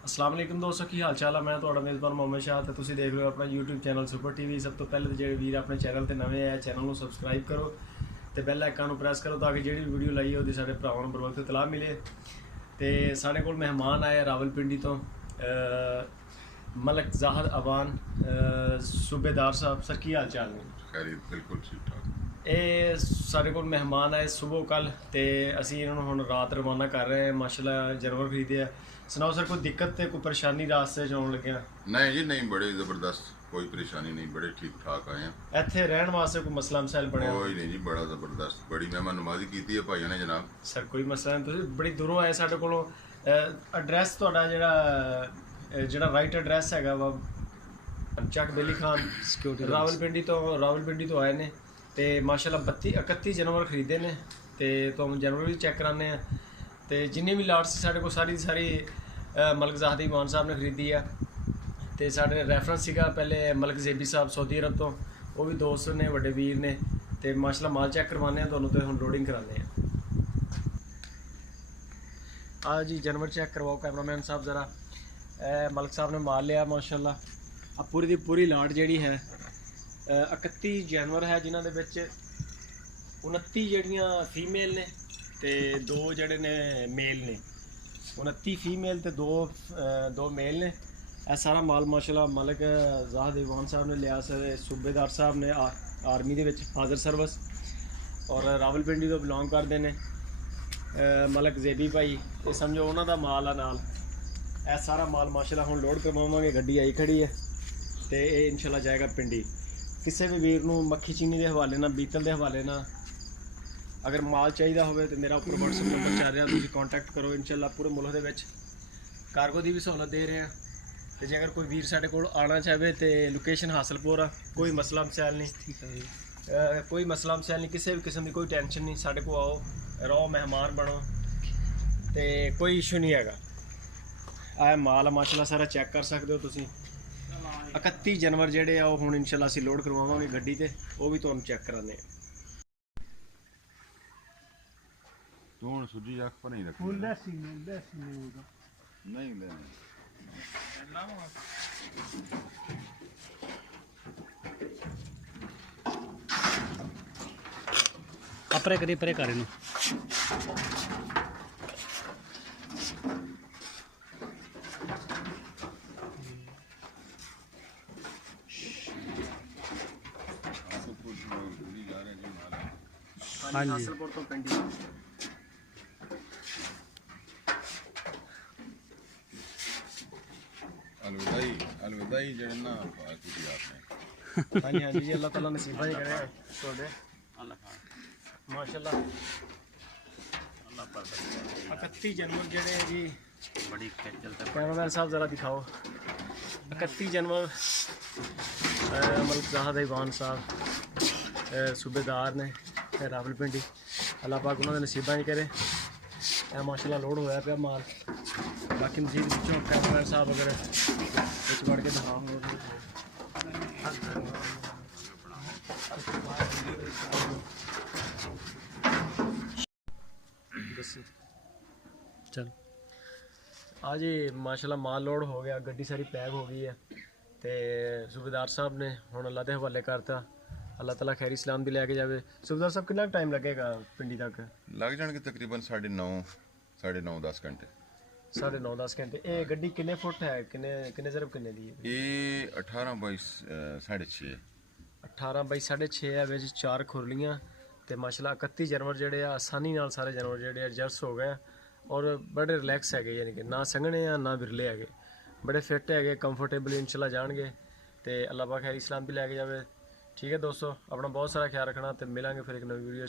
अस्सलाम वालेकुम दोस्तों की हाल चाल है। मैं ਤੁਹਾਡਾ ਮੇਜ਼ਬਾਨ ਮੁਹੰਮਦ ਸ਼ਾਹ ਤੇ ਤੁਸੀਂ ਦੇਖ ਰਹੇ ਹੋ ਆਪਣਾ YouTube ਚੈਨਲ ਸੁਪਰ ਟੀਵੀ। ਸਭ ਤੋਂ ਪਹਿਲੇ ਜਿਹੜੇ ਵੀਰ ਆਪਣੇ ਚੈਨਲ ਤੇ ਨਵੇਂ ਆ ਚੈਨਲ ਨੂੰ ਸਬਸਕ੍ਰਾਈਬ ਕਰੋ ਤੇ ਬੈਲ ਆਈਕਨ ਨੂੰ ਪ੍ਰੈਸ ਕਰੋ ਤਾਂ ਕਿ ਜਿਹੜੀ ਵੀਡੀਓ ਲਾਈ ਉਹਦੀ ਸਾਡੇ ਭਰਾਵਾਂ ਨੂੰ ਬਰਵਕਤ ਇਤਲਾਹ ਮਿਲੇ। ਤੇ ਸਾਡੇ ਕੋਲ ਮਹਿਮਾਨ ਆਏ ਰਾਵਲਪਿੰਡੀ ਤੋਂ ਮਲਕ ਜ਼ਾਹਰ ਅਵਾਨ ਸੂਬੇਦਾਰ ਸਾਹਿਬ। ਸਰ ਕੀ ਹਾਲ ਚਾਲ ਨੇ? ਖੈਰ ਬਿਲਕੁਲ ਠੀਕ ਠਾਕ। ਇਹ ਸਾਡੇ ਕੋਲ ਮਹਿਮਾਨ ਆਏ ਸਵੇਰ ਕੱਲ ਤੇ ਅਸੀਂ ਇਹਨਾਂ ਨੂੰ ਹੁਣ ਰਾਤ ਰਵਾਨਾ ਕਰ ਰਹੇ ਹਾਂ। ਮਾਸ਼ਾਅੱਲਾ ਜਾਨਵਰ ਖਰੀਦੇ ਆ। ਸੁਣਾਓ ਸਰ, ਕੋਈ ਦਿੱਕਤ ਤੇ ਕੋਈ ਪਰੇਸ਼ਾਨੀ ਰਾਸਤੇ 'ਚ ਆਉਣ ਲੱਗਿਆ? ਨਹੀਂ ਜੀ ਨਹੀਂ, ਬੜੇ ਜ਼ਬਰਦਸਤ, ਕੋਈ ਪਰੇਸ਼ਾਨੀ ਨਹੀਂ, ਬੜੇ ਠੀਕ ਠਾਕ ਆਏ ਆ। ਇੱਥੇ ਰਹਿਣ ਵਾਸਤੇ ਕੋਈ ਮਸਲਾ ਮਸਾਇਲ ਬਣਿਆ? ਕੋਈ ਨਹੀਂ ਜੀ, ਬੜਾ ਜ਼ਬਰਦਸਤ, ਬੜੀ ਮਹਿਮਾਨ ਨਵਾਜ਼ੀ ਕੀਤੀ ਹੈ ਭਾਈਆਂ ਨੇ ਜਨਾਬ। ਸਰ ਕੋਈ ਮਸਲਾ ਨਹੀਂ, ਤੁਸੀਂ ਬੜੀ ਦੂਰੋਂ ਆਏ ਸਾਡੇ ਕੋਲੋਂ। ਐਡਰੈਸ ਤੁਹਾਡਾ ਜਿਹੜਾ ਰਾਈਟ ਐਡਰੈਸ ਹੈਗਾ ਵਾ ਚੱਕ ਬੇਲੀ ਖਾਨ ਰਾਵਲਪਿੰਡੀ ਤੋਂ ਆਏ ਨੇ ਤੇ ਮਾਸ਼ਾਅੱਲਾ 31 ਜਾਨਵਰ ਖਰੀਦੇ ਨੇ ਤੇ ਤੁਹਾਨੂੰ ਜਾਨਵਰ ਵੀ ਚੈੱਕ ਕਰਾਉਂਦੇ ਆ। ਤੇ ਜਿੰਨੇ ਵੀ ਲਾਟ ਸੀ ਸਾਡੇ ਕੋਲ ਸਾਰੀ ਮਲਕ ਜ਼ਾਹਰ ਇਮਾਨ ਸਾਹਿਬ ਨੇ ਖਰੀਦੀ ਆ। ਤੇ ਸਾਡੇ ਰੈਫਰੈਂਸ ਸੀਗਾ ਪਹਿਲੇ ਮਲਕ ਜ਼ੇਬੀ ਸਾਹਿਬ ਸਾਊਦੀ ਅਰਬ ਤੋਂ, ਉਹ ਵੀ ਦੋਸਤ ਨੇ, ਵੱਡੇ ਵੀਰ ਨੇ। ਤੇ ਮਾਸ਼ਾਅੱਲਾ ਮਾਲ ਚੈੱਕ ਕਰਵਾਉਂਦੇ ਆ ਤੁਹਾਨੂੰ ਤੇ ਹੁਣ ਲੋਡਿੰਗ ਕਰਾਉਂਦੇ ਆ ਜੀ। ਜਾਨਵਰ ਚੈੱਕ ਕਰਵਾਓ ਕੈਮਰਾਮੈਨ ਸਾਹਿਬ ਜ਼ਰਾ। ਮਲਕ ਸਾਹਿਬ ਨੇ ਮਾਲ ਲਿਆ ਮਾਸ਼ਾਅੱਲਾ। ਆ ਪੂਰੀ ਦੀ ਪੂਰੀ ਲਾਟ ਜਿਹੜੀ ਹੈ 31 ਜਾਨਵਰ ਹੈ, ਜਿਨ੍ਹਾਂ ਦੇ ਵਿੱਚ 29 ਜਿਹੜੀਆਂ ਫੀਮੇਲ ਨੇ ਤੇ 2 ਜਿਹੜੇ ਨੇ ਮੇਲ ਨੇ। 29 ਫੀਮੇਲ ਤੇ 2 ਮੇਲ ਨੇ। ਇਹ ਸਾਰਾ ਮਾਲ ਮਾਸ਼ਾਅੱਲਾ ਮਲਕ ਜ਼ਾਹਰ ਇਮਾਨ ਸਾਹਿਬ ਨੇ ਲਿਆ। ਸਰ ਸੂਬੇਦਾਰ ਸਾਹਿਬ ਨੇ ਆਰਮੀ ਦੇ ਵਿੱਚ ਹਾਜ਼ਰ ਸਰਵਿਸ ਔਰ ਰਾਵਲਪਿੰਡੀ ਤੋਂ ਬਿਲੋਂਗ ਕਰਦੇ ਨੇ। ਮਲਕ ਜ਼ੇਬੀ ਭਾਈ, ਇਹ ਸਮਝੋ ਉਹਨਾਂ ਦਾ ਮਾਲ ਆ ਨਾਲ। ਇਹ ਸਾਰਾ ਮਾਲ ਮਾਸ਼ਾਅੱਲਾ ਹੁਣ ਲੋਡ ਕਰਵਾਵਾਂਗੇ। ਗੱਡੀ ਆਈ ਖੜੀ ਹੈ ਤੇ ਇਹ ਇਨਸ਼ਾਅੱਲਾ ਜਾਏਗਾ ਪਿੰਡੀ। ਕਿਸੇ ਵੀ ਵੀਰ ਨੂੰ ਮੱਖੀ ਚੀਨੀ ਦੇ ਹਵਾਲੇ ਨਾਲ, ਬੀਤਲ ਦੇ ਹਵਾਲੇ ਨਾਲ ਅਗਰ ਮਾਲ ਚਾਹੀਦਾ ਹੋਵੇ ਤਾਂ ਮੇਰਾ ਉੱਪਰ WhatsApp ਨੰਬਰ ਚੱਲ ਰਿਹਾ, ਤੁਸੀਂ ਕੰਟੈਕਟ ਕਰੋ। ਇਨਸ਼ਾਅੱਲਾ ਪੂਰੇ ਮੁਲਕ ਦੇ ਵਿੱਚ ਕਾਰਗੋ ਦੀ ਵੀ ਸਹੂਲਤ ਦੇ ਰਹੇ ਹਾਂ। ਤੇ ਜੇ ਅਗਰ ਕੋਈ ਵੀਰ ਸਾਡੇ ਕੋਲ ਆਉਣਾ ਚਾਹਵੇ ਤੇ ਲੋਕੇਸ਼ਨ ਹਾਸਲਪੁਰ ਆ। ਕੋਈ ਮਸਲਾ ਮਸਾਇਲ ਨਹੀਂ, ਠੀਕ ਹੈ, ਕੋਈ ਮਸਲਾ ਮਸਾਇਲ ਨਹੀਂ, ਕਿਸੇ ਵੀ ਕਿਸਮ ਦੀ ਕੋਈ ਟੈਨਸ਼ਨ ਨਹੀਂ। ਸਾਡੇ ਕੋਲ ਆਓ, ਰਹੋ, ਮਹਿਮਾਨ ਬਣੋ ਤੇ ਕੋਈ ਇਸ਼ੂ ਨਹੀਂ ਹੈਗਾ। ਆਹ ਮਾਲ ਮਾਸ਼ਾਅੱਲਾ ਸਾਰਾ ਚੈੱਕ ਕਰ ਸਕਦੇ ਹੋ ਤੁਸੀਂ। 31 ਜਾਨਵਰ ਜਿਹੜੇ ਆ ਉਹ ਹੁਣ ਇਨਸ਼ਾਅੱਲਾ ਅਸੀਂ ਲੋਡ ਕਰਵਾਵਾਂਗੇ ਗੱਡੀ ਤੇ, ਉਹ ਵੀ ਤੁਹਾਨੂੰ ਚੈੱਕ ਕਰਾਉਂਦੇ ਆ। ਤੂੰ ਹੁਣ ਸੁੱਜੀ ਅੱਖ ਪਰ ਨਹੀਂ ਰੱਖੀ। ਨਹੀਂ ਲੈ अपरे करी परे कर नु हाँ जी तो पिंडी अलविदाई जड़ना बाकी भी आपने। हाँ जी हाँ जी, अल्लाह ताला नसीबा ही करे छोड़े माशाअल्लाह। 31 जानवर जड़े जी बड़ी खेचल कैमरामैन साहब ज़रा दिखाओ। 31 जानवर मलक ज़ाहर इमान साहब सूबेदार ने रावलपिंडी। अल्लाह पाक उन्होंने नसीबा ही करे। माशाअल्लाह लोड होया पे माल। बाकी मजीद पिछों कैमरामैन साहब अगर बिच बढ़ के दिखाओ। चल हाँ जी माशाल्लाह माल लोड हो गया, गड्डी सारी पैक हो गई है तो सूबेदार साहब ने हुण अल्लाह के हवाले करता। अल्लाह ताला खैर इस्लाम भी लैके जाए। सूबेदार साहब कितना टाइम लगेगा पिंडी तक? लग जाएंगे तकरीबन 9:30 घंटे। 9:30 घंटे। ये गड्डी कितने फुट है, कितने ज़रब कितने दी है? ये 18 बाई 6.5 18 बाई 6.5 है। विच 4 खुरलियाँ तो माशाल्लाह 31 जानवर जोड़े आसानी नाल सारे जानवर जोड़े एडजस्ट हो गए और बड़े रिलैक्स है, यानी कि ना संघने आ ना बिरले है, बड़े फिट है, कंफर्टेबल इंशाल्लाह जाएंगे तो अल्लाह पाक खैर इस्लाम भी लैके जाए। ठीक है दोस्तों, अपना बहुत सारा ख्याल रखना तो मिलेंगे फिर एक नई वीडियो।